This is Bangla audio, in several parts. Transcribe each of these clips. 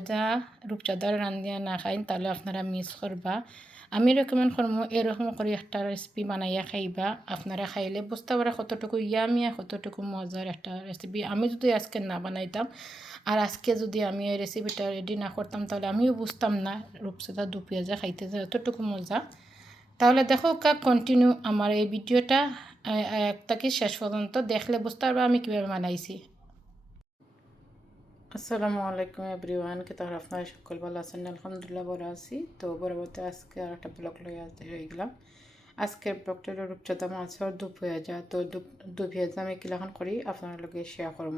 পেঁয়াজা রূপচাঁদার রান্ধিয়া না খাইন তাহলে আপনারা মিস করবা আমি রেকমেন্ড করব এরকম করে একটা রেসিপি বানাইয়া খাইবা আপনারা খাইলে বুঝতে পারা কতটুকু ইয়ামিয়া কতটুকু মজার একটা রেসিপি আমি যদি আজকে না বানাইতাম আর আজকে যদি আমি এই রেসিপিটা রেডি না করতাম তাহলে আমিও বুঝতাম না রূপচাঁদা দু পেঁয়াজা খাইতে যে এতটুকু মজা তাহলে দেখো কা কন্টিনিউ আমার এই ভিডিওটা একটাকে শেষ পর্যন্ত দেখলে বুঝতে পারব আমি কীভাবে বানাইছি আসসালামু আলাইকুম এভরিওয়ান, কে তাহলে আপনারা সকল ভালো আছেন? আলহামদুলিল্লাহ বড় আছি। তো পরবর্তী আজকে আর একটা ব্লগ লয়ে হয়ে গেলাম। আজকের ব্লগটা হলো রূপচাঁদা মাছের দু পেঁয়াজা তো দু পেঁয়াজা আমি কিলাখন করি, আপনার লগে শেয়ার করব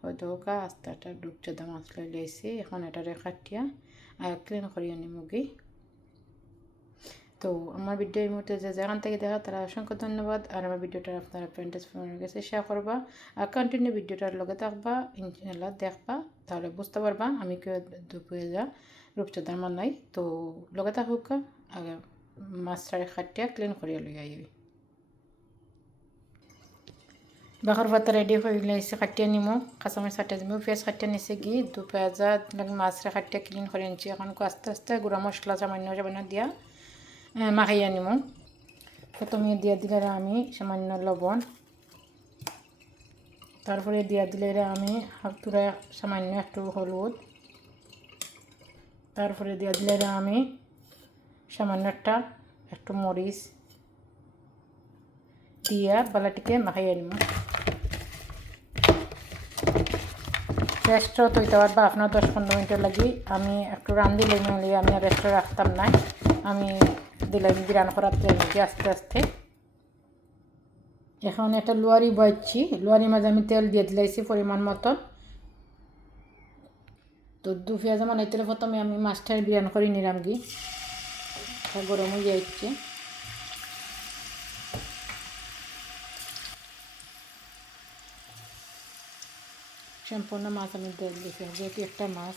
হয়তো কা আস্তে একটা রূপচাঁদা মাছ লই লইছি। এখন এটারে কাটিয়া ক্লিন করি আনি মুগি তো আমার ভিডিও এই মুহূর্তে যে যেখান থেকে দেখা, তারা অসংখ্য ধন্যবাদ। আর আমার ভিডিওটা আপনারা ফ্রেন্ডস ফ্রেন্ডের কাছে শেয়ার করবা। আর কন্টিনিউ ভিডিওটার লগে থাকবা ইনশাল্লাহ দেখবা। তাহলে বুঝতে পারবা আমি কেউ দুপুরে যা রূপচাঁদার মান নাই। তো লগে থাকুক, আগে মাছটারে খাটিয়া ক্লিন করিয়া লই আইবি। বাঘর ভাত রেডি হয়ে লাইছে কাটিয়ে নিমো। কাঁচামারি কাটিয়ে দিব পেঁয়াজ কাটিয়ে নিছে কি দু পেঁয়াজা মাছরে কাটিয়ে ক্লিন করে আনছি এখন আস্তে আস্তে গুঁড়া মশলা সামান্য সামান্য দিয়া। মাখাইয়া নিমো প্রথমে দিয়া দিলে আমি সামান্য লবণ। তারপরে দিয়া দিলে আমি হাতুরা সামান্য একটু হলুদ। তারপরে দিয়া দিলে আমি সামান্য একটা একটু মরিচ দিয়া বালাটিকে মাখাইয়া নিব রেস্টও তৈতে পারবা আপনার দশ পনেরো মিনিটের লাগি। আমি একটু রান্ধি লই আমি রেস্টও রাখতাম না আমি দিলাম বিরান করার তেলকে আস্তে আস্তে। এখন একটা লোয়ারি বয়াচ্ছি লোয়ারির মাঝে আমি তেল দিয়ে দিলাইছি পরিমাণ মতন। তো দু পেঁয়াজ বানাইতে প্রথমে আমি মাছটার বিরান করে নিলাম গি গরম হয়ে যাচ্ছে। সম্পূর্ণ মাছ আমি দিয়ে দিয়েছি, যেহেতু একটা মাছ।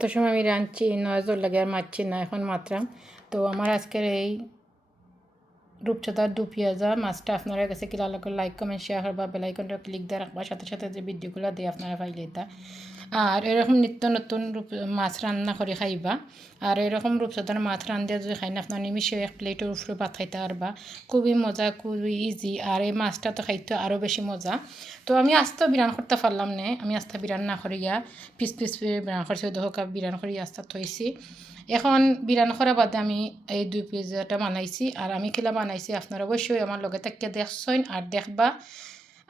এত সময় আমি রাঁধছি নজর লাগে আর মারছি না এখন মাত্রা তো আমার আজকের এই রূপচাঁদার দু পেঁয়াজা মাছটা আপনারা কাছে কিলা লাগে লাইক কমেন্ট শেয়ার করবা বেলাইকনটা ক্লিক দিয়ে রাখবা সাথে সাথে যে ভিডিওগুলো দিয়ে আপনারা পাইলে তা আর এরকম নিত্য নতুন রূপ মাছ রান্না করে খাইবা। আর এরকম রূপচাঁদার মাছ রান্ধে যদি খাই না আপনার নিমিশে এক প্লেটের উপরে ভাত খাইতে পারবা খুবই মজা, খুবই ইজি আর এই মাছটা তো খাইতে আরও বেশি মজা। তো আমি আস্তে বিরান করতে পারলাম না? আমি আস্তে বিরান না করিয়া পিস পিস বিরান করছি দহকা বিরান করি আস্তে থইছি এখন বিরান করা বাদে আমি এই দুই পিজাটা বানাইছি আর আমি কিলা বানাইছি, আপনারা অবশ্যই আমার লগে তাকিয়ে দেখছেন আর দেখবা।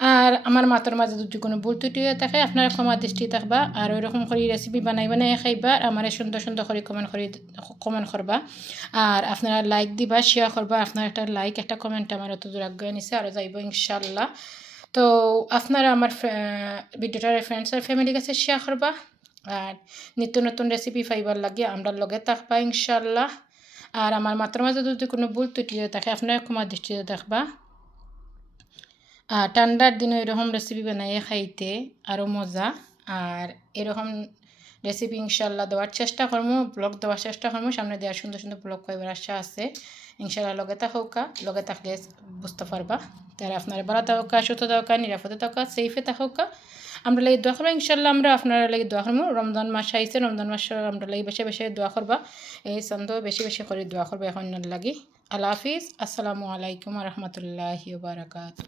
আর আমার মাথার মাঝে যদি কোনো ভুল ত্রুটি হয়ে থাকে, আপনারা ক্ষমা দৃষ্টি থাকবা আর ওই রকম করে রেসিপি বানাই বানাই খাইবা আর আমার সুন্দর সুন্দর করে কমেন্ট করে কমেন্ট করবা আর আপনারা লাইক দিবা শেয়ার করবা আপনার একটা লাইক একটা কমেন্ট আমার এত দূর আগ্রহ নিছে আরও যাইব ইনশাল্লাহ তো, আপনারা আমার ভিডিওটার ফ্রেন্ডস আর ফ্যামিলির কাছে শেয়ার করবা আর নিত্য নতুন রেসিপি পাইবার লাগে আমরা লগে থাকবা ইনশাল্লাহ আর আমার মাত্র মাঝে যদি কোনো ভুল ত্রুটি থাকে, আপনারা ক্ষমা দৃষ্টিতে দেখবা। আর ঠান্ডার দিনে এরকম রেসিপি বানাইয়ে খাইতে আরও মজা। আর এরকম রেসিপি ইনশাল্লাহ দেওয়ার চেষ্টা করব ব্লগ দেওয়ার চেষ্টা করব সামনে দেওয়ার সুন্দর সুন্দর ব্লগ কইবার আশা আছে। ইনশাল্লাহ লগে থাকা লগে থাকলে বুঝতে পারবা। তারা আপনার ভালো থাকা সুস্থ থাকা নিরাপদে থাকা সেফে থাকা আমরা লাগে দোয়া করব। ইনশাল্লাহ আমরা আপনারা লাগে দোয়া করব। রমজান মাস আইসে রমজান মাস আমরা লাগে বেশি বেশি দোয়া করবা। এই সন্দ বেশি বেশি করে দোয়া করব এখন লাগি। আল্লাহ হাফিজ। আসসালামু আলাইকুম রহমতুল্লাহি বারাকাতু